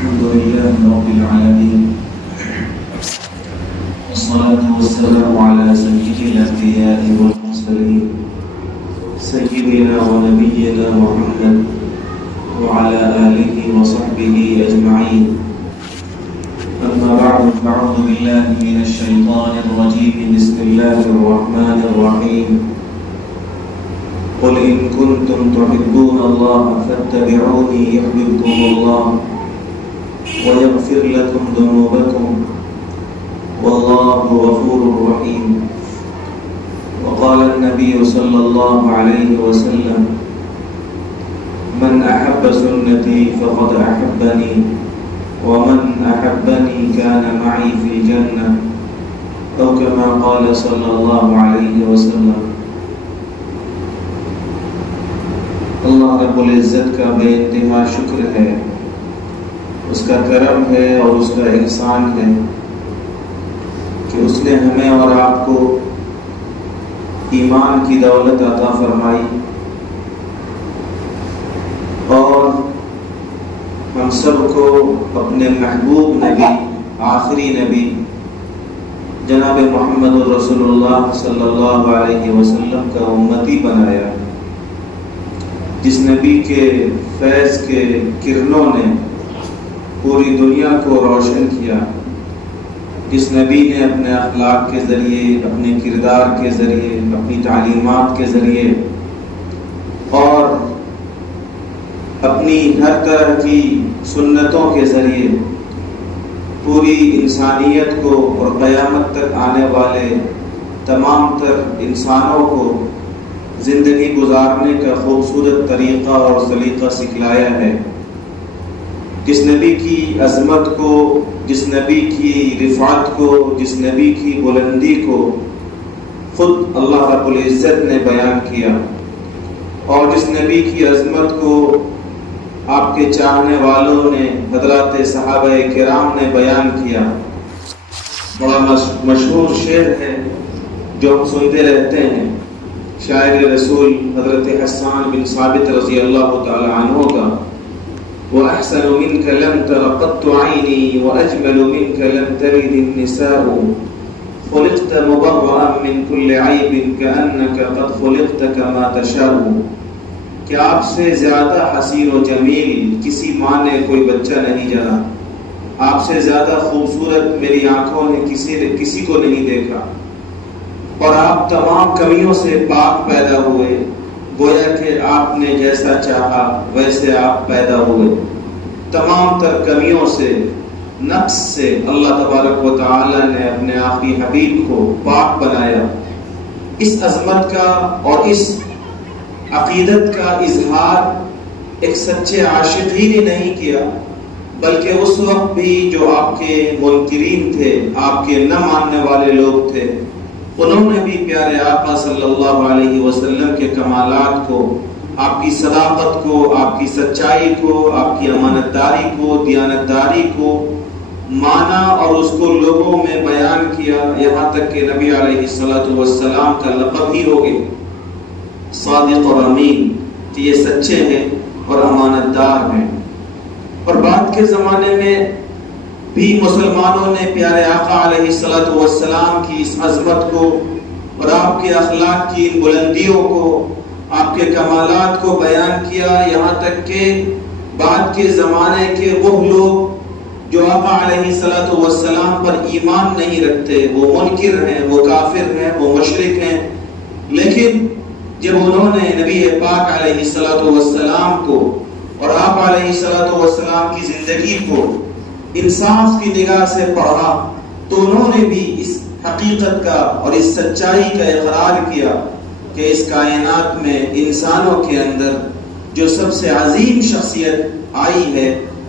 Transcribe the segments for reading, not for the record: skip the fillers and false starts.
الحمد لله رب العالمين، والصلاة والسلام على سيد الأنبياء والمرسلين سيدنا ونبينا محمد وعلى آله وصحبه أجمعين. أما بعد، فأعوذ بالله من الشيطان الرجيم. بسم الله الرحمن الرحيم. قل إن كنتم تحبون الله فاتبعوني يحببكم الله ويغفر لكم ذنوبكم والله غفور رحيم. وقال النبي صلى الله عليه وسلم: من أحب سنتي فقد أحبني ومن أحبني كان معي في الجنة، أو كما قال صلى الله عليه وسلم. اللہ رب العزت کا بے انتہا شکر ہے، اس کا کرم ہے اور اس کا احسان ہے کہ اس نے ہمیں اور آپ کو ایمان کی دولت عطا فرمائی اور ہم سب کو اپنے محبوب نبی، آخری نبی جناب محمد رسول اللہ صلی اللہ علیہ وسلم کا امتی بنایا، جس نبی کے فیض کے کرنوں نے پوری دنیا کو روشن کیا، جس نبی نے اپنے اخلاق کے ذریعے، اپنے کردار کے ذریعے، اپنی تعلیمات کے ذریعے اور اپنی ہر طرح کی سنتوں کے ذریعے پوری انسانیت کو اور قیامت تک آنے والے تمام تر انسانوں کو زندگی گزارنے کا خوبصورت طریقہ اور سلیقہ سکھلایا ہے، جس نبی کی عظمت کو، جس نبی کی رفعت کو، جس نبی کی بلندی کو خود اللہ رب العزت نے بیان کیا، اور جس نبی کی عظمت کو آپ کے چاہنے والوں نے، حضرات صحابہ کرام نے بیان کیا۔ بڑا مشہور شعر ہے جو ہم سنتے رہتے ہیں، شاعر رسول حضرت حسان بن ثابت رضی اللہ تعالی عنہ کا: وَأَحْسَنُ مِنْكَ لَمْ تَرَ قَطُّ عَيْنِي وَأَجْمَلُ مِنْكَ لَمْ تَلِدِ النِّسَاءُ خُلِقْتَ مُبَرَّأً مِنْ كُلِّ عَيْبٍ كَأَنَّكَ قَدْ خُلِقْتَ كَمَا تَشَاءُ۔ کہ آپ سے زیادہ حسین و جمیل کسی ماں نے کوئی بچہ نہیں جنا، آپ سے زیادہ خوبصورت میری آنکھوں نے کسی کو نہیں دیکھا، اور آپ تمام کمیوں سے پاک پیدا ہوئے، گویا کہ آپ نے جیسا چاہا ویسے آپ پیدا ہوئے۔ تمام تر کمیوں سے، نقص سے اللہ تبارک و تعالی نے اپنے آخری حبیب کو پاک بنایا۔ اس عظمت کا اور اس عقیدت کا اظہار ایک سچے عاشق ہی نے نہیں کیا، بلکہ اس وقت بھی جو آپ کے منکرین تھے، آپ کے نہ ماننے والے لوگ تھے، انہوں نے بھی پیارے آقا صلی اللہ علیہ وسلم کے کمالات کو، آپ کی صداقت کو، آپ کی سچائی کو، آپ کی امانت داری کو، دیانت داری کو مانا اور اس کو لوگوں میں بیان کیا، یہاں تک کہ نبی علیہ السلام کا لقب ہی ہو گیا صادق اور امین، کہ یہ سچے ہیں اور امانت دار ہیں۔ اور بعد کے زمانے میں بھی مسلمانوں نے پیارے آقا علیہ السلام کی اس عظمت کو اور آپ کے اخلاق کی ان بلندیوں کو، آپ کے کمالات کو بیان کیا، یہاں تک کہ بعد کے زمانے کے وہ لوگ جو آقا علیہ السلام پر ایمان نہیں رکھتے، وہ منکر ہیں، وہ کافر ہیں، وہ مشرک ہیں، لیکن جب انہوں نے نبی پاک علیہ السلام کو اور آپ علیہ السلام کی زندگی کو انصاف کی نگاہ سے پڑھا، تو انہوں نے بھی اس حقیقت کا اور اس سچائی کا اقرار کیا کہ اس کائنات میں انسانوں کے اندر جو سب سے عظیم شخصیت آئی ہے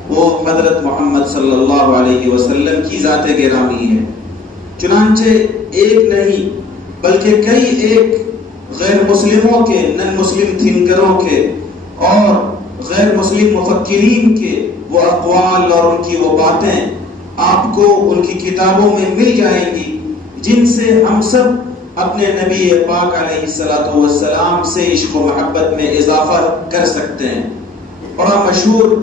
وہ حضرت محمد صلی اللہ علیہ وسلم کی ذات گرامی ہے۔ چنانچہ ایک نہیں بلکہ کئی ایک غیر مسلموں کے، نن مسلم تھنکروں کے اور غیر مسلم مفکرین کے وہ اقوال اور ان کی وہ باتیں آپ کو ان کی کتابوں میں مل جائیں گی، جن سے ہم سب اپنے نبی پاک علیہ السلام سے عشق و محبت میں اضافہ کر سکتے ہیں۔ بڑا مشہور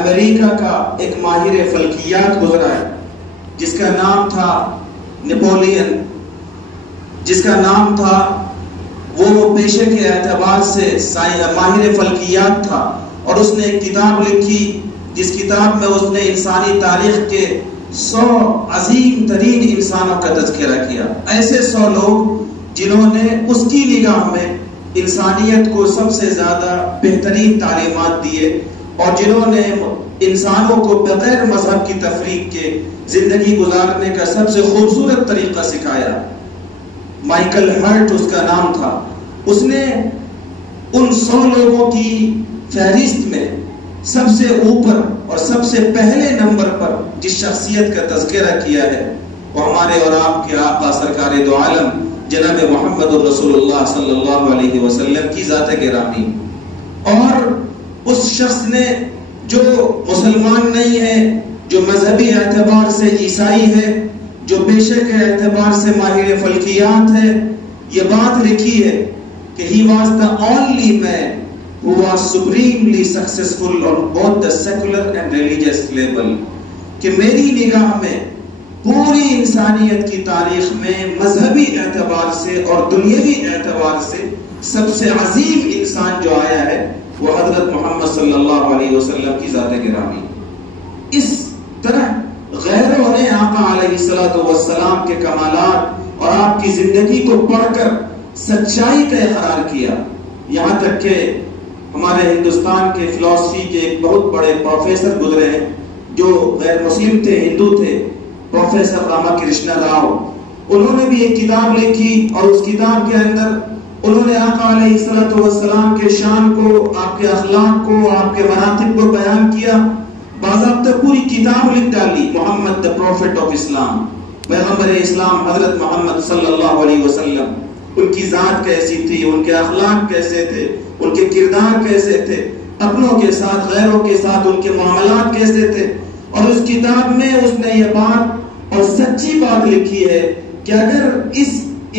امریکہ کا ایک ماہر فلکیات گزرا ہے جس کا نام تھا نپولین، جس کا نام تھا، وہ پیشے کے اعتبار سے ماہر فلکیات تھا، اور اس نے ایک کتاب لکھی جس کتاب میں اس نے انسانی تاریخ کے 100 عظیم ترین انسانوں کا تذکرہ کیا. ایسے 100 لوگ جنہوں نے اس کی نگاہ میں انسانیت کو سب سے زیادہ بہترین تعلیمات دیے اور جنہوں نے انسانوں کو بغیر مذہب کی تفریق کے زندگی گزارنے کا سب سے خوبصورت طریقہ سکھایا. مائیکل ہرٹ اس کا نام تھا. اس نے ان 100 لوگوں کی فہرست میں سب سے اوپر اور سب سے پہلے نمبر پر جس شخصیت کا تذکرہ کیا ہے وہ ہمارے اور آپ کے آقا سرکار دو عالم جناب محمد رسول اللہ صلی اللہ علیہ وسلم کی ذات گرامی. اور اس شخص نے جو مسلمان نہیں ہے، جو مذہبی اعتبار سے عیسائی ہے، جو پیشے کے اعتبار سے ماہر فلکیات ہے، یہ بات لکھی ہے کہ he was the only man who was supremely successful on both the secular and religious level. کہ میری نگاہ میں پوری انسانیت کی تاریخ میں مذہبی اعتبار سے اور دنیاوی اعتبار سے سب سے عظیم انسان جو آیا ہے وہ حضرت محمد صلی اللہ علیہ وسلم کی ذات گرامی. اس طرح غیروں نے آقا علیہ السلام کے کمالات اور آپ کی زندگی کو پڑھ کر سچائی کا اقرار کیا. یہاں تک کہ ہمارے ہندوستان کے فلسفی کے ایک بہت بڑے پروفیسر گزرے ہیں جو غیر مسلم تھے، ہندو تھے، پروفیسر راما کرشنا راؤ. انہوں نے بھی ایک کتاب لکھی اور اس کتاب کے اندر انہوں نے آقا علیہ السلام کے شان کو، آپ کے اخلاق کو، آپ کے مناقب کو بیان کیا. باضابطہ پوری کتاب لکھ ڈالی، محمد the prophet of اسلام، پیغمبر اسلام حضرت محمد صلی اللہ علیہ وسلم. ان کی ذات کیسی تھی، ان کے اخلاق کیسے تھے، ان کے کردار کیسے تھے، اپنوں کے ساتھ غیروں کے ساتھ ان کے معاملات کیسے تھے. اور اس کتاب میں اس نے یہ بات اور سچی بات لکھی ہے کہ اگر اس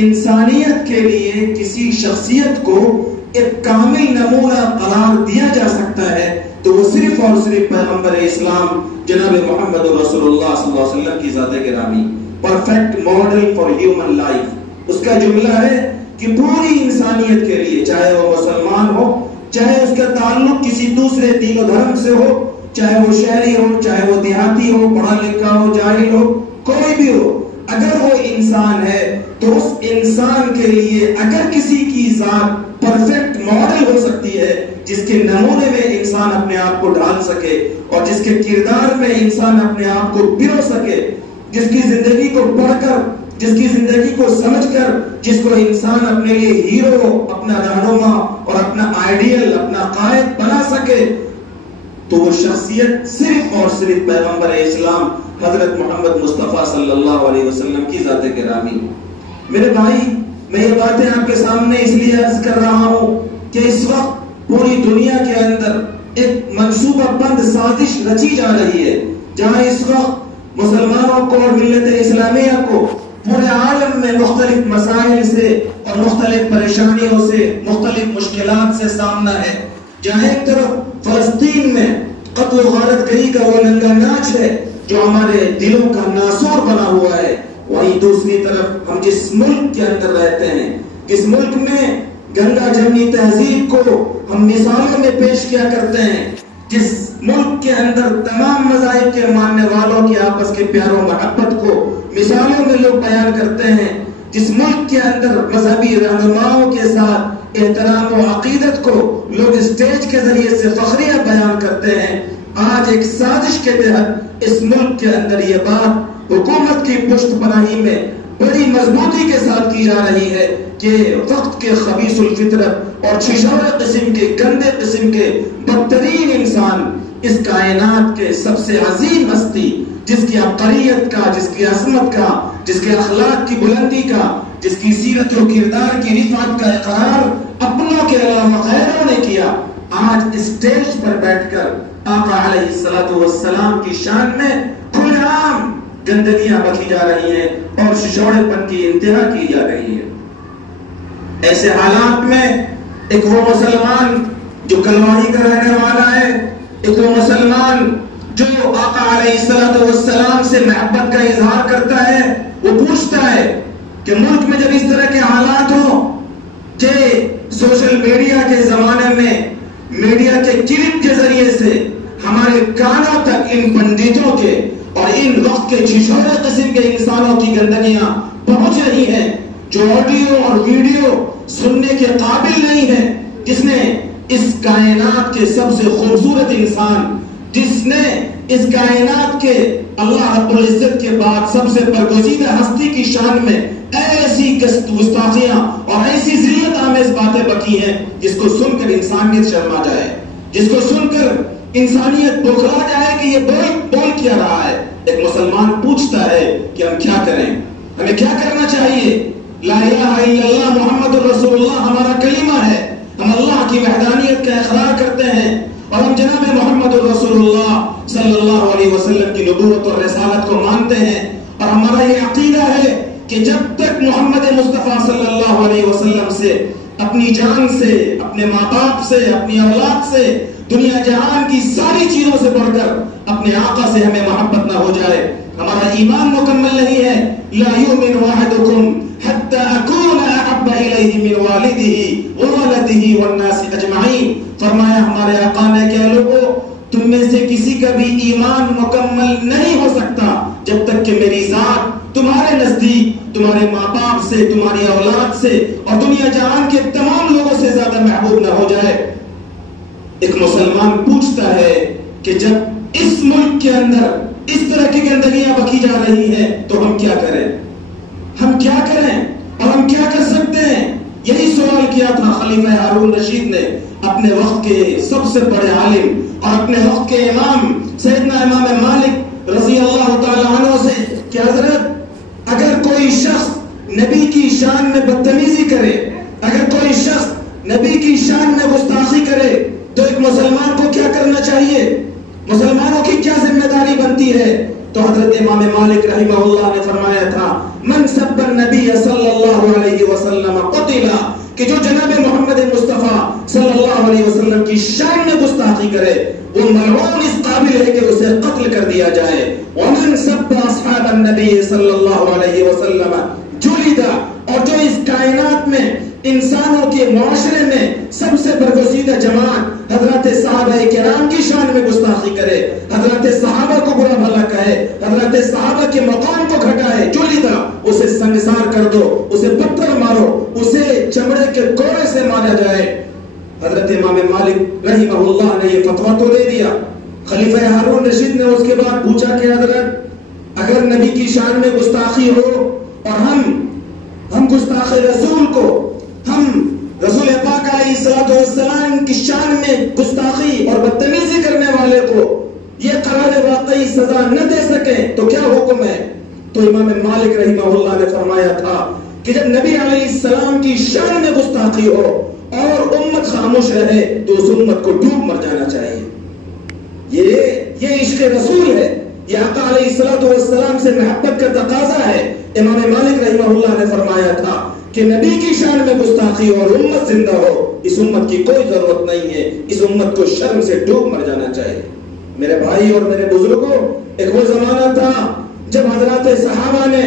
انسانیت کے لیے کسی شخصیت کو ایک کامل نمونہ قرار دیا جا سکتا ہے تو وہ صرف اور صرف پیغمبر اسلام جناب محمد رسول اللہ صلی اللہ علیہ وسلم کی ذات گرامی، perfect model for human life. اس کا جملہ ہے کہ پوری انسانیت کے لیے، چاہے وہ مسلمان ہو، چاہے اس کا تعلق کسی دوسرے دین و دھرم سے ہو، چاہے وہ شہری ہو، چاہے وہ دیہاتی ہو، پڑھا لکھا ہو، جاہل ہو، کوئی بھی ہو، اگر وہ انسان ہے تو اس انسان کے لیے اگر کسی کی ذات پرفیکٹ ماڈل ہو سکتی ہے جس کے نمونے میں انسان اپنے آپ کو ڈال سکے اور جس کے کردار میں انسان اپنے آپ کو پرو سکے، جس کی زندگی کو پڑھ کر، جس کی زندگی کو سمجھ کر، جس کو انسان اپنے لیے ہیرو، اپنا رہنما اور اپنا آئیڈیل، اپنا قائد بنا سکے، تو وہ شخصیت صرف اور صرف پیغمبر اسلام حضرت محمد مصطفیٰ صلی اللہ علیہ وسلم کی ذات گرامی. میرے بھائی، میں یہ باتیں آپ کے سامنے اس لیے عرض کر رہا ہوں کہ اس وقت پوری دنیا کے اندر ایک منصوبہ بند سازش رچی جا رہی ہے جہاں اس وقت مسلمانوں کو اور ملت اسلامیہ کو پورے عالم میں مختلف مسائل سے اور مختلف پریشانیوں سے، مختلف مشکلات سے سامنا ہے. جہاں ایک طرف فلسطین میں قتل و غارت گری کا وہ ننگا ناچ ہے جو ہمارے دلوں کا ناسور بنا ہوا ہے، وہیں دوسری طرف ہم جس ملک کے اندر رہتے ہیں، جس ملک میں گنگا جمنی تہذیب کو ہم مثالوں میں پیش کیا کرتے ہیں، جس ملک کے اندر تمام مذاہب کے ماننے والوں کی آپس کے پیار و محبت کو مثالوں میں لوگ بیان کرتے ہیں، جس ملک کے اندر مذہبی رہنماؤں کے ساتھ احترام و عقیدت کو لوگ اسٹیج کے ذریعے سے فخریہ بیان کرتے ہیں، آج ایک سازش کے تحت اس ملک کے اندر یہ بات حکومت کی پشت پناہی میں بڑی مضبوطی کے ساتھ کی جا رہی ہے کہ وقت کے خبیث الفطرت اور چھچھورے قسم کے، گندے قسم کے بدترین انسان، اس کائنات کے سب سے عظیم ہستی، جس کی عبقریت کا، جس کی عظمت کا، جس کے اخلاق کی بلندی کا، جس کی سیرت و کردار کی رفعت کا اقرار اپنوں کے علاوہ غیروں نے کیا، آج اسٹیج پر بیٹھ کر آقا علیہ السلام کی شان میں کھلے عام گندگیاں بکی جا رہی ہیں اور چھچھوڑے پن کی انتہا کی جا رہی ہے. ایسے حالات میں ایک وہ مسلمان جو کلواہی کا رہنے والا ہے، ایک وہ مسلمان جو آقا علیہ السلام سے محبت کا اظہار کرتا ہے، وہ پوچھتا ہے کہ ملک میں جب اس طرح کے حالات ہوں کہ سوشل میڈیا کے زمانے میں میڈیا کے کلپ کے ذریعے سے ہمارے کانوں تک ان پنڈتوں کے اور ان وقت کے چھچھورے قسم کے انسانوں کی گندگیاں پہنچ رہی ہیں، جو آڈیو اور ویڈیو سننے کے قابل نہیں ہے، جس نے اس کائنات کے سب سے خوبصورت انسان، جس نے اس کائنات کے اللہ رب العزت کے بعد سب سے برگزیدہ ہستی کی شان میں ایسی گستاخیاں اور ایسی ذلت آمیز باتیں بکی ہیں جس کو سن کر انسانیت شرما جائے، جس کو سن کر انسانیت بوکھلا جائے کہ یہ بول کیا رہا ہے۔ ایک مسلمان پوچھتا ہے کہ ہم کیا کریں، ہمیں کیا کرنا چاہیے؟ لا الہ الا اللہ محمد رسول اللہ ہمارا کلمہ ہے، ہم اللہ کی وحدانیت کا اقرار کرتے ہیں اور ہم جناب محمد رسول اللہ صلی اللہ علیہ وسلم کی نبوت اور رسالت کو مانتے ہیں، اور ہمارا یہ عقیدہ ہے کہ جب تک محمد مصطفیٰ صلی اللہ علیہ وسلم سے، اپنی جان سے، اپنے ماں باپ سے، اپنی اولاد سے، دنیا جہان کی ساری چیزوں سے بڑھ کر اپنے آقا سے ہمیں محبت نہ ہو جائے، ہمارا ایمان مکمل نہیں ہے۔ لا یؤمن احدکم حتی اکون احب الیہ من والدہ وولدہ والناس اجمعین۔ فرمایا ہمارے آقا نے کہ لوگوں، تم میں سے کسی کا بھی ایمان مکمل نہیں ہو سکتا جب تک کہ میری ذات تمہارے نزدیک تمہارے ماں باپ سے، تمہاری اولاد سے اور دنیا جہان کے تمام لوگوں سے زیادہ محبوب نہ ہو جائے۔ ایک مسلمان پوچھتا ہے کہ جب اس ملک کے اندر اس طرح کی گندگیاں بکی جا رہی ہیں تو ہم کیا کریں؟ ہم کیا کریں اور ہم کیا کر سکتے ہیں؟ یہی سوال کیا تھا خلیفہ ہارون رشید نے اپنے وقت کے سب سے بڑے عالم اور اپنے وقت کے امام سیدنا امام مالک رضی اللہ تعالی عنہ سے کہ حضرت، اگر کوئی شخص نبی کی شان میں بدتمیزی کرے، اگر کوئی شخص نبی کی شان میں گستاخی کرے تو ایک مسلمان کو کیا کرنا چاہیے؟ مسلمانوں کی کیا ذمہ داری بنتی ہے؟ تو حضرت امام مالک رحمہ اللہ نے فرمایا تھا من سب النبی صلی اللہ علیہ وسلم قتل، کہ جو جناب محمد مصطفیٰ صلی اللہ علیہ وسلم کی شان میں گستاخی کرے وہ ملعون اس قابل ہے کہ اسے قتل کر دیا جائے۔ ومن سب اصحاب النبی صلی اللہ علیہ وسلم جلد، اور جو اس کائنات میں انسانوں کے معاشرے میں سب سے برگزیدہ جماعت حضرت صحابہ کرام کی شان میں گستاخی کرے، حضرت صحابہ کو برا بھلا کہے، حضرت صحابہ کے مقام کو گھٹائے، جلدہ، اسے سنگسار کر دو، اسے پتھر مارو، اسے چمڑے کے کوڑے سے مارا جائے۔ حضرت امام مالک رحمہ اللہ نے یہ فتویٰ تو دے دیا۔ خلیفہ ہارون رشید نے اس کے بعد پوچھا کہ حضرت، اگر نبی کی شان میں گستاخی ہو اور ہم گستاخ رسول کو، ہم رسول پاک علیہ السلام کی شان میں گستاخی اور بدتمیزی کرنے والے کو یہ قرار واقعی سزا نہ دے سکیں تو کیا حکم ہے؟ تو امام مالک رحمہ اللہ نے فرمایا تھا کہ جب نبی علیہ السلام کی شان میں گستاخی ہو اور امت خاموش رہے تو اس امت کو ڈوب مر جانا چاہیے۔ یہ عشق رسول ہے، یہ آقا علیہ السلام سے محبت کا تقاضا ہے۔ امام مالک رحمہ اللہ نے فرمایا تھا کہ نبی کی شان میں گستاخی اور امت زندہ ہو، اس امت کی کوئی ضرورت نہیں ہے، اس امت کو شرم سے ڈوب مر جانا چاہیے۔ میرے بھائی اور میرے بزرگوں، ایک وہ زمانہ تھا جب حضرات صحابہ نے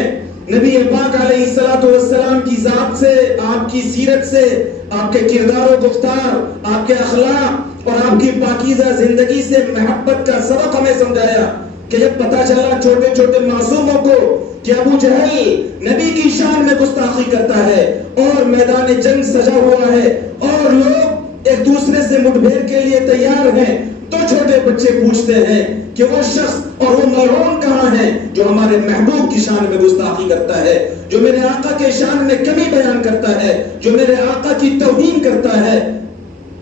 نبی پاک علیہ السلام کی ذات سے، آپ کی سیرت سے، آپ کے کردار و گفتار، آپ کے اخلاق اور آپ کی پاکیزہ زندگی سے محبت کا سبق ہمیں سمجھایا کہ جب پتہ چلا چھوٹے چھوٹے معصوموں کو کہ ابو جہل نبی کی شان میں گستاخی کرتا ہے اور میدان جنگ سجا ہوا ہے اور لوگ ایک دوسرے سے مٹبھیڑ کے لیے تیار ہیں، تو چھوٹے بچے پوچھتے ہیں کہ وہ شخص اور وہ ملعون کہاں ہے جو ہمارے محبوب کی شان میں گستاخی کرتا ہے، جو میرے آقا کے شان میں کمی بیان کرتا ہے، جو میرے آقا کی توہین کرتا ہے۔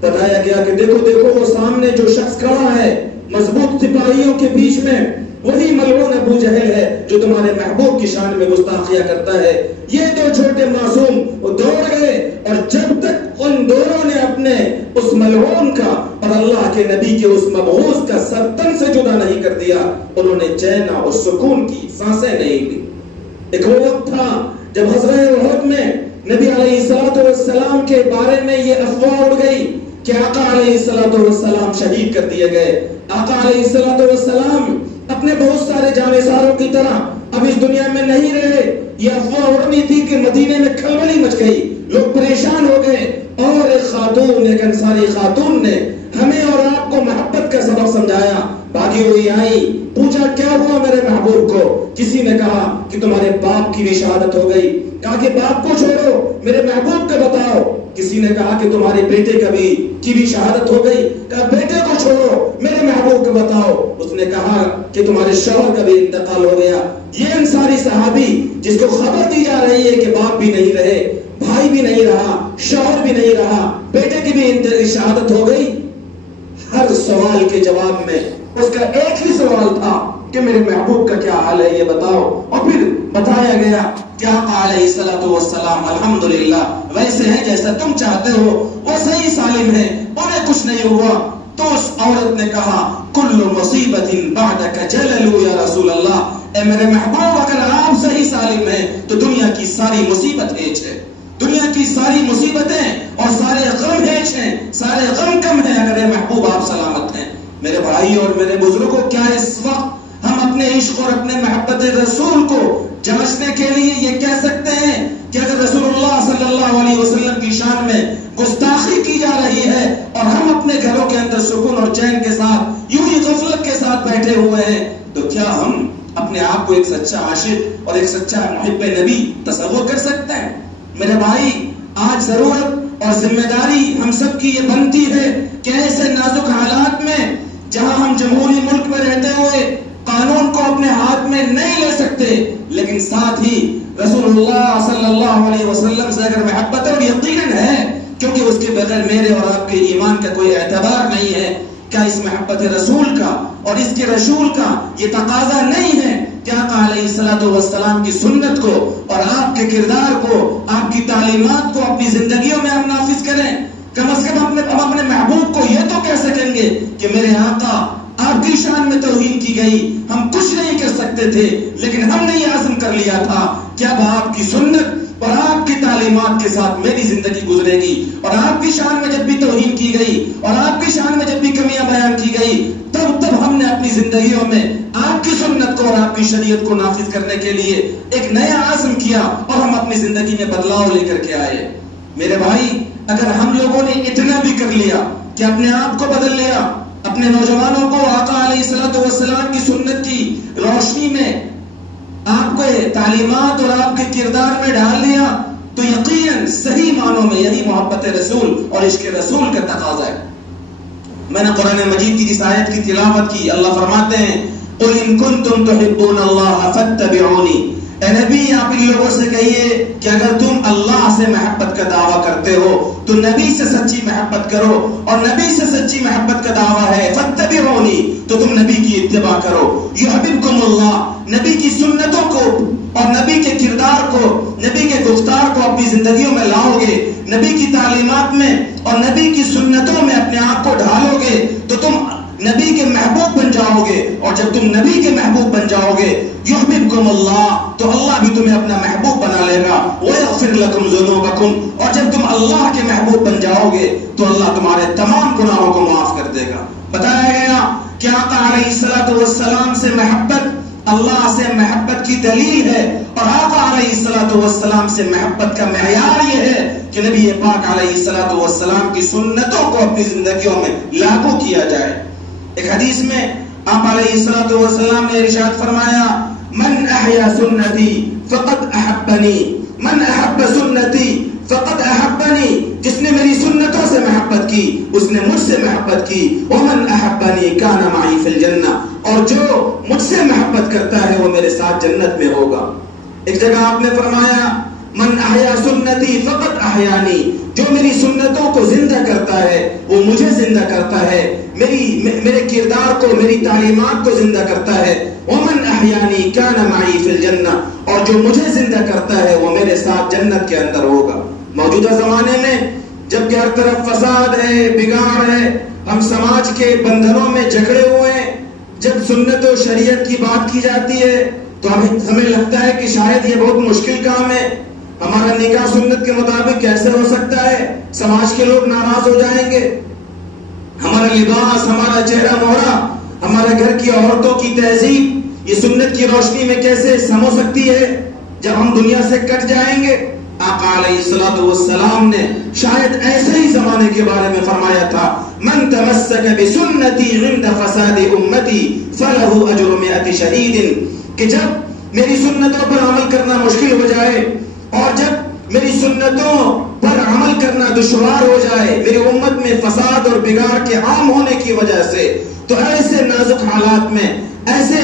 بتایا گیا کہ دیکھو وہ سامنے جو شخص کھڑا ہے مضبوط سپاہیوں کے بیچ میں، وہی ملعون ابو جہل ہے جو تمہارے محبوب کی شان میں گستاخیاں کرتا ہے۔ یہ دو چھوٹے معصوم وہ دوڑ گئے اور جب تک ان دونوں نے اپنے اس ملعون کا اور اللہ کے نبی کے اس مبعوث کا سر تن سے جدا نہیں کر دیا، انہوں نے چین اور سکون کی سانسیں نہیں لی۔ ایک وہ وقت تھا جب غزوہ احد میں نبی علیہ السلام کے بارے میں یہ افواہ اڑ گئی کہ آقا علیہ السلام شہید کر دیے گئے، آقا علیہ الصلوۃ والسلام اپنے بہت سارے جانثاروں کی طرح اب اس دنیا میں نہیں رہے. یہ افواہ اڑنی تھی کہ مدینے میں کھلبلی مچ گئی, لوگ پریشان ہو گئے, اور ایک خاتون, ایک انصاری خاتون نے ہمیں اور آپ کو محبت کا سبق سمجھایا. بھاگی ہوئی آئی, پوچھا کیا ہوا میرے محبوب کو؟ کسی نے کہا کہ تمہارے باپ کی بھی شہادت ہو گئی. کہا کہ باپ کو چھوڑو, میرے محبوب کو بتاؤ. کسی نے کہا کہ تمہارے بیٹے کی بھی شہادت ہو گئی. کہا بیٹے کو چھوڑو, میرے محبوب کو بتاؤ. اس نے کہا کہ تمہارے شوہر کا بھی انتقال ہو گیا. یہ انصاری صحابی جس کو خبر دی جا رہی ہے کہ باپ بھی نہیں رہے, بھائی بھی نہیں رہا, شوہر بھی نہیں رہا, بیٹے کی بھی شہادت ہو گئی. ہر سوال کے جواب میں اس کا ایک ہی سوال تھا کہ میرے محبوب کا کیا حال ہے یہ بتاؤ. اور پھر بتایا گیا کہ آقا علیہ الصلوۃ والسلام الحمدللہ ویسے ہیں جیسا تم چاہتے ہو, وہ صحیح سالم ہے, انہیں کچھ نہیں ہوا. تو اس عورت نے کہا کل مصیبت بعدک جلل یا رسول اللہ, اے میرے محبوب اگر آپ صحیح سالم ہیں تو دنیا کی ساری مصیبت ہیچ ہے, دنیا کی ساری مصیبتیں اور سارے غم ہیچ ہیں, سارے غم کم ہیں اگر اے محبوب آپ سلامت ہیں. میرے بھائی اور میرے بزرگوں, کیا اس وقت ہم اپنے عشق اور اپنے محبت رسول کو جانچنے کے لیے یہ کہہ سکتے ہیں کہ اگر رسول اللہ صلی اللہ علیہ وسلم کی شان میں گستاخی کی جا رہی ہے اور ہم اپنے گھروں کے اندر سکون اور چین کے ساتھ یوں ہی غفلت کے ساتھ بیٹھے ہوئے ہیں, تو کیا ہم اپنے آپ کو ایک سچا عاشق اور ایک سچا محب نبی تصور کر سکتے ہیں؟ میرے بھائی, آج ضرورت اور ذمہ داری ہم سب کی یہ بنتی ہے کہ ایسے نازک حالات میں جہاں ہم جمہوری ملک میں رہتے ہوئے قانون کو اپنے ہاتھ میں نہیں لے سکتے, لیکن ساتھ ہی رسول اللہ صلی اللہ علیہ وسلم سے اگر محبت اور یقین ہے, کیونکہ اس کے بغیر میرے اور آپ کے ایمان کا کوئی اعتبار نہیں ہے, کیا اس محبت رسول کا اور اس کے رسول کا یہ تقاضا نہیں ہے کہ آقا علیہ الصلوۃ والسلام کی سنت کو اور آپ کے کردار کو, آپ کی تعلیمات کو اپنی زندگیوں میں ہم نافذ کریں؟ کم از کم ہم اپنے محبوب کو یہ تو کہہ سکیں گے کہ میرے آقا آپ کی شان میں توہین کی گئی, ہم کچھ نہیں کر سکتے تھے, لیکن ہم نے یہ عزم کر لیا تھا کہ اب آپ کی سنت اور آپ کی تعلیمات کے ساتھ میری زندگی گزرے گی. اور آپ کی شان میں جب بھی توہین کی گئی اور آپ کی شان میں جب بھی کمیاں بیان کی گئی, تب ہم نے اپنی زندگیوں میں آپ کی سنت کو اور آپ کی شریعت کو نافذ کرنے کے لیے ایک نیا عزم کیا اور ہم اپنی زندگی میں بدلاؤ لے کر کے آئے. میرے بھائی, اگر ہم لوگوں نے اتنا بھی کر لیا کہ اپنے آپ کو بدل لیا, اپنے نوجوانوں کو آقا علیہ الصلوۃ والسلام کی سنت کی روشنی میں آپ کو تعلیمات اور آپ کے کردار میں ڈال لیا, تو یقیناً صحیح معنوں میں یہی محبت رسول اور عشق رسول کا تقاضا ہے. میں نے قرآن مجید کی اس آیت کی تلاوت کی. اللہ فرماتے ہیں قل ان کنتم تحبون اللہ فاتبعونی, اے نبی آپ ان لوگوں سے کہیے کہ اگر تم اللہ سے محبت کا دعویٰ کرتے ہو تو نبی سے سچی محبت کرو, اور نبی سے سچی محبت کا دعویٰ ہے فاتبعونی, تو تم نبی کی اتباع کرو. یحببکم اللہ, نبی کی سنتوں کو اور نبی کے کردار کو, نبی کے گفتار کو اپنی زندگیوں میں لاؤ گے, نبی کی تعلیمات میں اور نبی کی سنتوں میں اپنے آپ کو ڈھالو گے, تو تم نبی کے محبوب بن جاؤ گے. اور جب تم نبی کے محبوب بن جاؤ گے یحببکم اللہ, تو اللہ بھی تمہیں اپنا محبوب بنا لے گا. ویغفر لکم ذنوبکم, اور جب تم اللہ کے محبوب بن جاؤ گے تو اللہ تمہارے تمام گناہوں کو معاف کر دے گا. بتایا گیا کہ آقا علیہ الصلوۃ والسلام سے محبت اللہ سے محبت کی دلیل ہے, اور آقا علیہ الصلوۃ والسلام سے محبت کا معیار یہ ہے کہ نبی پاک علیہ الصلوۃ والسلام کی سنتوں کو اپنی زندگیوں میں لاگو کیا جائے. ایک حدیث میں آپ علیہ الصلوۃ والسلام نے ارشاد فرمایا من احیا سنتی فقد احبنی, من احب سنتی فقد احبنی, جس نے میری سنتوں سے محبت کی اس نے مجھ سے محبت کی. ومن احبنی کان معی فی الجنہ, اور جو مجھ سے محبت کرتا ہے وہ میرے ساتھ جنت میں ہوگا. ایک جگہ آپ نے فرمایا من احیا سنتی فقد احیانی, جو میری سنتوں کو زندہ کرتا ہے وہ مجھے زندہ کرتا ہے, میرے کردار کو, میری تعلیمات کو زندہ کرتا ہے. ومن احیانی کان معی فی الجنہ, اور جو مجھے زندہ کرتا ہے وہ میرے ساتھ جنت کے اندر ہوگا. موجودہ زمانے میں جب کہ ہر طرف فساد ہے, بگاڑ ہے, ہم سماج کے بندھنوں میں جکڑے ہوئے ہیں, جب سنت و شریعت کی بات کی جاتی ہے تو ہمیں لگتا ہے کہ شاید یہ بہت مشکل کام ہے, ہمارا نکاح سنت کے مطابق کیسے ہو سکتا ہے, سماج کے لوگ ناراض ہو جائیں گے, ہمارا لباس, ہمارا چہرہ مہرا ہمارے گھر کی عورتوں کی تہذیب یہ سنت کی روشنی میں کیسے سم ہو سکتی ہے جب ہم دنیا سے کٹ جائیں گے؟ آقا علیہ الصلوۃ والسلام نے شاید ایسے ہی زمانے کے بارے میں فرمایا تھا، من تمسک بسنتی عند فساد امتی فلہ اجر 100 شہید، کہ جب میری سنتوں پر عمل کرنا مشکل ہو جائے اور جب میری سنتوں پر عمل کرنا دشوار ہو جائے، میری امت میں فساد اور بگاڑ کے عام ہونے کی وجہ سے، تو ایسے نازک حالات میں، ایسے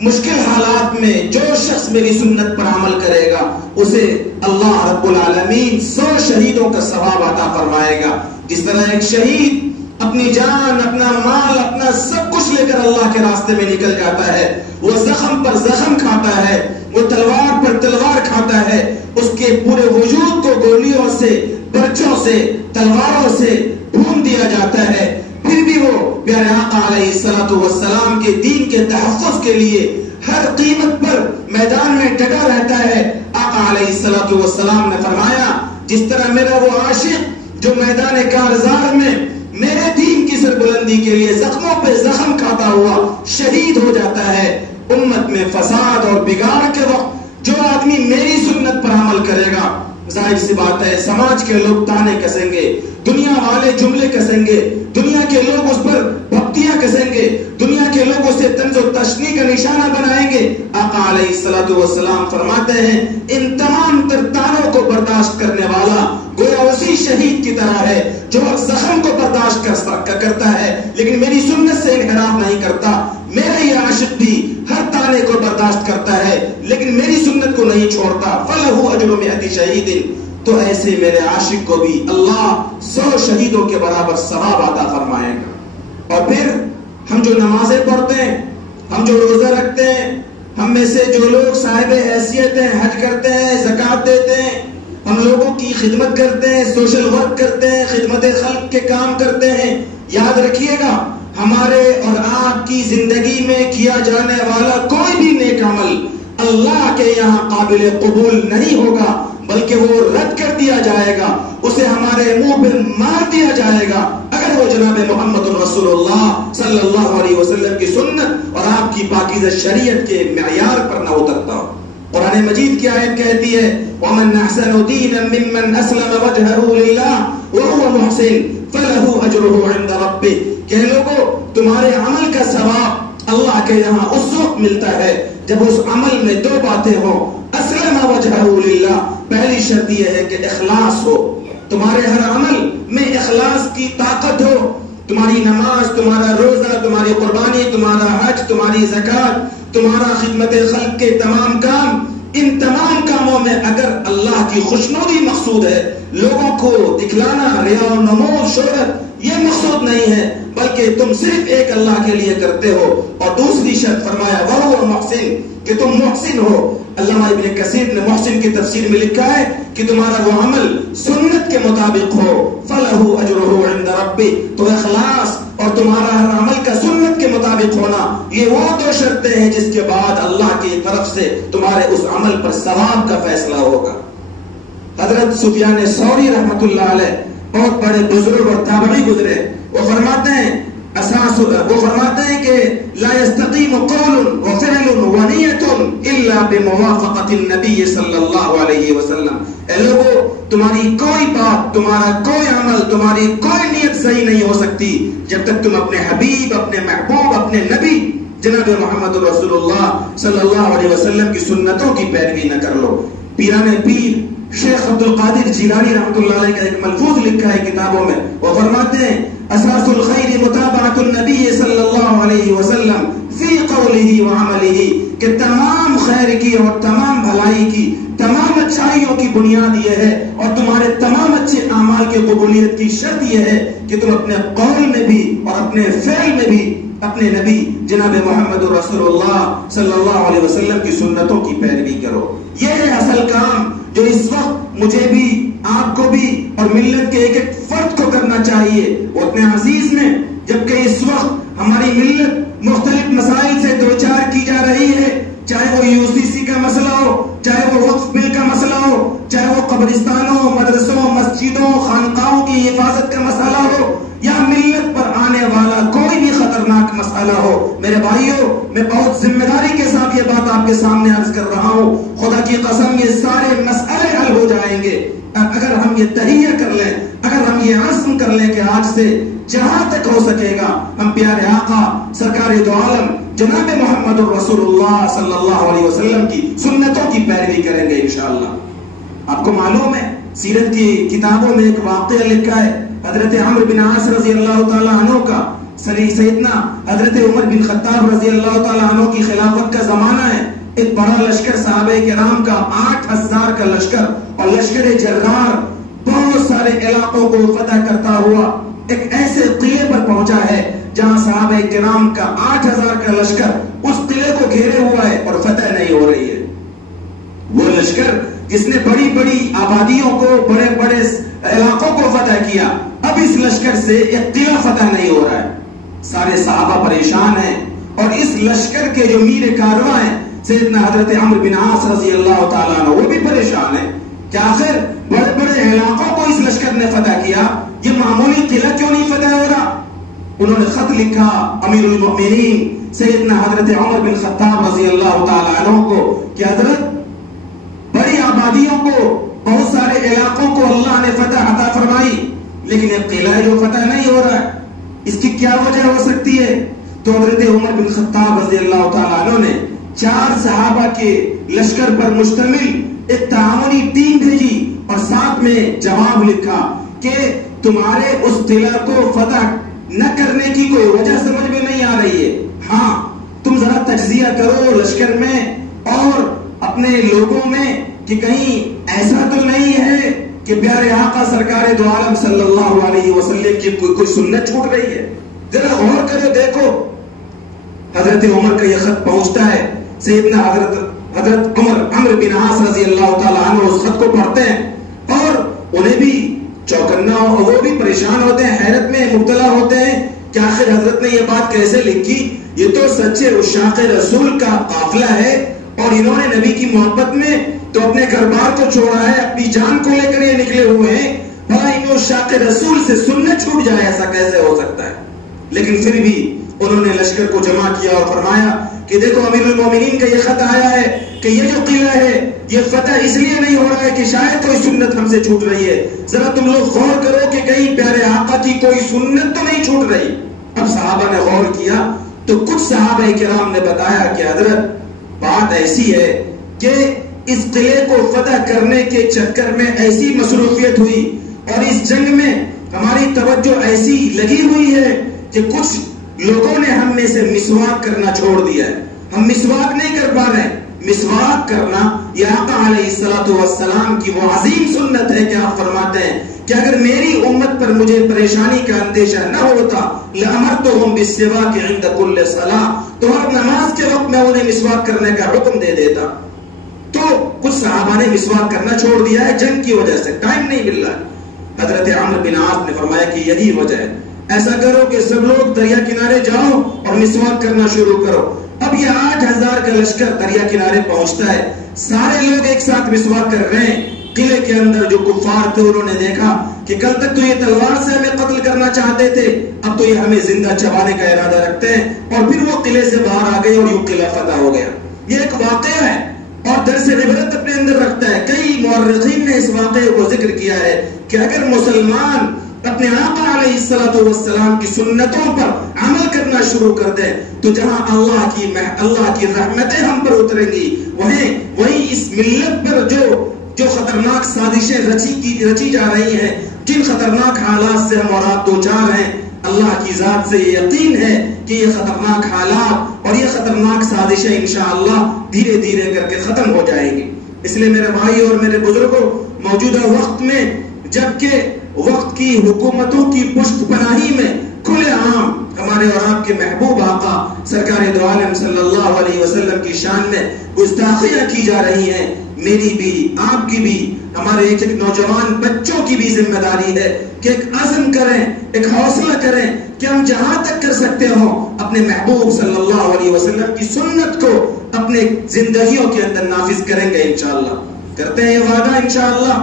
مشکل حالات میں جو شخص میری سنت پر عمل کرے گا اسے اللہ رب العالمین 100 شہیدوں کا ثواب عطا فرمائے گا۔ جس طرح ایک شہید اپنی جان، اپنا مال، اپنا سب کچھ لے کر اللہ کے راستے میں نکل جاتا ہے، وہ زخم پر زخم کھاتا ہے، وہ تلوار پر تلوار کھاتا ہے، اس کے پورے وجود کو گولیوں سے، برچوں سے، تلواروں سے بھون دیا جاتا ہے، پھر بھی وہ پیارے آقا علیہ الصلوۃ والسلام کے دین کے تحفظ کے لیے ہر قیمت پر میدان میں ڈٹا رہتا ہے۔ آقا علیہ الصلوۃ والسلام نے فرمایا، جس طرح میرا وہ عاشق جو میدان کارزار میں میرے دین کی سربلندی کے لیے زخموں پہ زخم کھاتا ہوا شہید ہو جاتا ہے، امت میں فساد اور بگاڑ کے وقت جو آدمی میری سنت پر عمل کرے گا، ظاہر سی بات ہے سماج کے لوگ تانے کسیں گے، دنیا والے جملے کسیں گے، دنیا کے لوگ اس پر بھکتیاں کسیں گے، دنیا کے لوگ اسے طنز و تشنیع کا نشانہ بنائیں گے۔ آقا علیہ الصلوۃ والسلام فرماتے ہیں، ان تمام تر تانوں کو برداشت کرنے والا گویا اسی شہید کی طرح ہے جو زخم کو برداشت کرتا ہے لیکن میری سنت سے انحراف نہیں کرتا۔ میرا یہ عاشق بھی ہر تانے کو برداشت کرتا ہے لیکن میری سنت کو نہیں چھوڑتا، فلہ اجر 100 شہید، تو ایسے میرے عاشق کو بھی اللہ 100 شہیدوں کے برابر ثواب عطا فرمائے گا۔ اور پھر ہم جو نمازیں پڑھتے ہیں، ہم جو روزہ رکھتے ہیں، ہم میں سے جو لوگ صاحب حیثیت ہیں، حج کرتے ہیں، زکوٰۃ دیتے ہیں، ہم لوگوں کی خدمت کرتے ہیں، سوشل ورک کرتے ہیں، خدمت خلق کے کام کرتے ہیں، یاد رکھیے گا ہمارے اور آپ کی زندگی میں کیا جانے والا کوئی بھی نیک عمل اللہ کے یہاں قابل قبول نہیں ہوگا، بلکہ وہ رد کر دیا جائے گا، اسے ہمارے منہ پہ مار دیا جائے گا اگر وہ جناب محمد رسول اللہ صلی اللہ علیہ وسلم کی سنت اور آپ کی پاکیزہ شریعت کے معیار پر نہ اترتا ہو۔ قرآن مجید کی آیت کہتی ہے، وَمَنْ أَحْسَنُ دِينًا مِّمَّنْ أَسْلَمَ وَجْهَهُ لِلَّهِ وَهُوَ مُحْسِنٌ فَلَهُ أَجْرُهُ عِندَ رَبِّهِ، کہ لوگوں تمہارے عمل کا ثواب اللہ کے یہاں اس وقت ملتا ہے جب اس عمل میں دو باتیں ہوں، أَسْلَمَ وَجْهَهُ لِلَّهِ، پہلی شرط یہ ہے کہ اخلاص ہو، تمہارے ہر عمل میں اخلاص کی طاقت ہو، تمہاری نماز، تمہارا روزہ، تمہاری قربانی، تمہارا حج، تمہاری زکوٰۃ، تمہارا خدمت خلق کے تمام کام، ان تمام کاموں میں اگر اللہ کی خوشنودی مقصود ہے، لوگوں کو دکھلانا، ریا و نمود، شہرت یہ مقصود نہیں ہے، بلکہ تم صرف ایک اللہ کے لیے کرتے ہو۔ اور دوسری شرط فرمایا وَهُوَ مُحْسِنٌ، کہ تم محسن ہو۔ علامہ ابن کثیر نے محسن کی تفسیر میں لکھا ہے کہ تمہارا وہ عمل سنت کے مطابق ہو، فَلَهُ أَجْرُهُ عِندَ رَبِّهِ، تو اخلاص اور تمہارا ہر عمل کا سنت کے مطابق ہونا، یہ وہ دو شرطیں ہیں جس کے بعد اللہ کی طرف سے تمہارے اس عمل پر ثواب کا فیصلہ ہوگا۔ حضرت سفیان ثوری رحمۃ اللہ علیہ بہت بڑے بزرگ اور تابعی گزرے، وہ فرماتے ہیں کہ لا يستقيم قول وفعل ونية الا بموافقة النبي صلی اللہ علیہ وسلم، اے لوگوں تمہاری کوئی بات، تمہارا کوئی عمل، تمہاری کوئی نیت صحیح نہیں ہو سکتی جب تک تم اپنے حبیب، اپنے محبوب، اپنے نبی جناب محمد رسول اللہ صلی اللہ علیہ وسلم کی سنتوں کی پیروی نہ کر لو۔ پیران پیر شیخ عبد القادر جیلانی رحمۃ اللہ علیہ کا ایک ملفوظ لکھا ہے کتابوں میں، وہ فرماتے ہیں اساس الخیر متابعۃ النبی صلی اللہ علیہ وسلم فی قولہ وعملہ، کہ تمام خیر کی اور تمام بھلائی کی، تمام اچھائیوں کی بنیاد یہ ہے اور تمہارے تمام اچھے اعمال کی قبولیت کی شرط یہ ہے کہ تم اپنے قول میں بھی اور اپنے فعل میں بھی اپنے نبی جناب محمد رسول اللہ صلی اللہ علیہ وسلم کی سنتوں کی پیروی کرو۔ یہ ہے اصل کام جو اس وقت مجھے بھی، آپ کو بھی اور ملت کے ایک ایک فرد کو کرنا چاہیے، وہ اپنے عزیز میں، جبکہ اس وقت ہماری ملت مختلف مسائل سے دوچار کی جا رہی ہے، چاہے وہ UCC کا مسئلہ ہو، چاہے وہ وقف بل کا مسئلہ ہو، چاہے وہ قبرستانوں، مدرسوں، مسجدوں، خانقاہوں کی حفاظت کا مسئلہ ہو، یا ملت پر آنے والا کوئی بھی خطرناک مسئلہ مسئلہ ہو. میرے بھائیوں، میں بہت ذمہ داری کے ساتھ یہ بات آپ کے سامنے عرض کر رہا ہوں. خدا کی قسم یہ سارے مسئلے حل ہو جائیں گے اگر ہم یہ تہیہ کر لیں، اگر ہم یہ عزم کر لیں کہ آج سے جہاں تک ہو سکے گا ہم پیارے آقا سرکار دو عالم جناب محمد رسول اللہ صلی اللہ علیہ وسلم کی سنتوں کی پیروی کریں گے انشاءاللہ. آپ کو معلوم ہے سیرت کی کتابوں میں ایک واقعہ لکھا ہے حضرت عمرو بن عاص رضی اللہ تعالی عنہ کا. سیدنا حضرت عمر بن خطاب رضی اللہ تعالی عنہ کی خلافت کا زمانہ ہے. ایک بڑا لشکر صحابہ کرام کا 8000 کا لشکر اور لشکر جرار بہت سارے علاقوں کو فتح کرتا ہوا ایک ایسے قلعے پر پہنچا ہے جہاں صحابہ کرام کا 8000 کا لشکر اس قلعے کو گھیرے ہوا ہے اور فتح نہیں ہو رہی ہے. وہ لشکر جس نے بڑی بڑی آبادیوں کو، بڑے بڑے علاقوں کو فتح کیا، اب اس لشکر سے ایک قلعہ فتح نہیں ہو رہا ہے. سارے صحابہ پریشان ہیں اور اس لشکر کے جو میر کارواں ہیں سیدنا حضرت عمرو بن عاص رضی اللہ تعالیٰ عنہ وہ بھی پریشان ہیں کہ آخر بڑے بڑے علاقوں کو اس لشکر نے فتح کیا، یہ معمولی قلعہ کیوں نہیں فتح ہو رہا. انہوں نے خط لکھا امیر المؤمنین سیدنا حضرت عمر بن خطاب رضی اللہ تعالیٰ عنہ کو کہ حضرت بڑی آبادیوں کو، بہت سارے علاقوں کو اللہ نے فتح عطا فرمائی لیکن ایک قلعہ جو فتح نہیں ہو رہا ہے، اس کی کیا وجہ ہو سکتی ہے. تو حضرت عمر بن خطاب رضی اللہ تعالیٰ عنہ نے 4 صحابہ کے لشکر پر مشتمل ایک تعاونی ٹیم بھیجی اور ساتھ میں جواب لکھا کہ تمہارے اس قلعہ کو فتح نہ کرنے کی کوئی وجہ سمجھ میں نہیں آ رہی ہے. ہاں تم ذرا تجزیہ کرو لشکر میں اور اپنے لوگوں میں کہ کہیں ایسا تو نہیں ہے کہ پیارے آقا سرکار دو عالم صلی اللہ علیہ وسلم کی کوئی سنت چھوٹ رہی ہے. ذرا غور کرو دیکھو. حضرت عمر کا یہ خط پہنچتا ہے سیدنا حضرت عمرو بن عاص رضی اللہ تعالیٰ عنہ اس خط کو پڑھتے ہیں اور انہیں بھی چوکنا اور وہ بھی پریشان ہوتے ہیں، حیرت میں مبتلا ہوتے ہیں کہ آخر حضرت نے یہ بات کیسے لکھی. یہ تو سچے عشاق رسول کا قافلہ ہے اور انہوں نے نبی کی محبت میں تو اپنے گھر بار کو چھوڑا ہے، اپنی جان کو لے کر یہ نکلے ہوئے ہیں. بھلا ان عشاق رسول سے سنت چھوٹ جائے ایسا کیسے ہو سکتا ہے. لیکن پھر بھی انہوں نے لشکر کو جمع کیا اور فرمایا کہ دیکھو امیر المومنین کا یہ خط آیا ہے کہ یہ جو قلعہ ہے یہ فتح اس لیے نہیں ہو رہا ہے کہ شاید کوئی سنت ہم سے چھوٹ رہی ہے. ذرا تم لوگ غور کرو کہ کہیں پیارے آقا کی کوئی سنت تو نہیں چھوٹ رہی. اب صحابہ نے غور کیا تو کچھ صحابہ کرام نے بتایا کہ حضرت بات ایسی ہے کہ اس قلعے کو فتح کرنے کے چکر میں ایسی مصروفیت ہوئی اور اس جنگ میں ہماری توجہ ایسی لگی ہوئی ہے کہ کچھ لوگوں نے ہم میں سے مسواک کرنا چھوڑ دیا ہے. ہم مسواک نہیں کر پا رہے. مسواک کرنا یہ آقا علیہ الصلوۃ والسلام کی وہ عظیم سنت ہے کہ آپ فرماتے ہیں کہ اگر میری امت پر مجھے پریشانی کا اندیشہ نہ ہوتا لأمرتهم بالسواک عند كل صلاة تو ہر نماز کے وقت میں انہیں مسواک کرنے کا حکم دے دیتا. تو کچھ صحابہ نے مسواک کرنا چھوڑ دیا ہے جنگ کی وجہ سے، ٹائم نہیں مل رہا. حضرت عمرو بن عاص نے فرمایا کہ یہی وجہ ہے، ایسا کرو کہ سب لوگ دریا کنارے جاؤ اور مسواک کرنا شروع کرو. اب یہ 8000 کا لشکر دریا کنارے پہنچتا ہے، سارے لوگ ایک ساتھ مسواک کر رہے ہیں. قلعے کے اندر جو کفار تھے انہوں نے دیکھا کہ کل تک تو یہ تلوار سے ہمیں قتل کرنا چاہتے تھے، اب تو یہ ہمیں زندہ چبانے کا ارادہ رکھتے ہیں، اور پھر وہ قلعے سے باہر آ گئے اور یہ قلعہ فتح ہو گیا. یہ ایک واقعہ ہے اور درس عبرت اپنے اندر رکھتا ہے. کئی مورخین نے اس واقعے کو ذکر کیا ہے کہ اگر مسلمان اپنے آقا علیہ الصلوۃ والسلام کی سنتوں پر عمل کرنا شروع کر دے تو جہاں اللہ کی رحمتیں ہم پر اتریں گی وہیں اس ملت پر جو خطرناک سازشیں رچی جا رہی ہیں، جن خطرناک حالات سے ہم اور آپ دوچار ہیں، اللہ کی ذات سے یہ یقین ہے کہ یہ خطرناک حالات اور یہ خطرناک سازشیں انشاءاللہ دھیرے دھیرے کر کے ختم ہو جائیں گی. اس لیے میرے بھائی اور میرے بزرگوں، موجودہ وقت میں جبکہ وقت کی حکومتوں کی پشت پناہی میں کھلے عام ہمارے اور آپ کے محبوب آقا سرکار دو عالم صلی اللہ علیہ وسلم کی شان میں گستاخیاں کی جا رہی ہیں، میری بھی آپ کی بھی ہمارے ایک نوجوان بچوں کی بھی ذمہ داری ہے کہ ایک عزم کریں، ایک حوصلہ کریں کہ ہم جہاں تک کر سکتے ہوں اپنے محبوب صلی اللہ علیہ وسلم کی سنت کو اپنے زندگیوں کے اندر نافذ کریں گے انشاءاللہ. کرتے ہیں یہ وعدہ انشاءاللہ.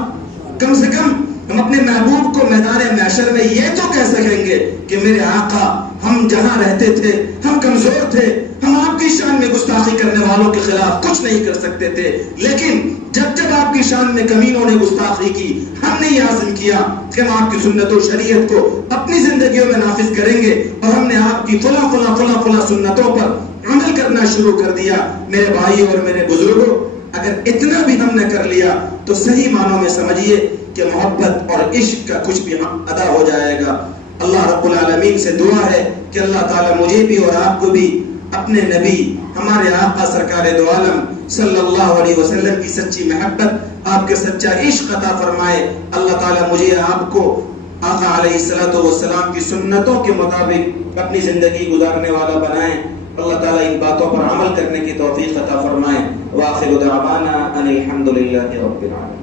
کم سے کم ہم اپنے محبوب کو میدان محشر میں یہ تو کہہ سکیں گے کہ میرے آقا ہم جہاں رہتے تھے ہم کمزور تھے، ہم آپ کی شان میں گستاخی کرنے والوں کے خلاف کچھ نہیں کر سکتے تھے، لیکن جب آپ کی شان میں کمینوں نے گستاخی کی ہم نے یہ عزم کیا کہ ہم آپ کی سنت و شریعت کو اپنی زندگیوں میں نافذ کریں گے، اور ہم نے آپ کی فلاں سنتوں پر عمل کرنا شروع کر دیا۔ میرے بھائی اور میرے بزرگوں، اگر اتنا بھی ہم نے کر لیا تو صحیح معنوں میں سمجھیے کہ محبت اور عشق کا کچھ بھی ادا ہو جائے گا۔ اللہ رب العالمین سے دعا ہے کہ اللہ تعالیٰ مجھے بھی اور آپ کو بھی اپنے نبی ہمارے آقا سرکار دو عالم صلی اللہ علیہ وسلم کی سچی محبت، آپ کے سچا عشق عطا فرمائے۔ اللہ تعالیٰ مجھے آپ کو آقا علیہ الصلوۃ والسلام کی سنتوں کے مطابق اپنی زندگی گزارنے والا بنائے۔ اللہ تعالیٰ ان باتوں پر عمل کرنے کی توفیق عطا فرمائے۔ وآخر دعوانا ان الحمد للہ رب العالمین۔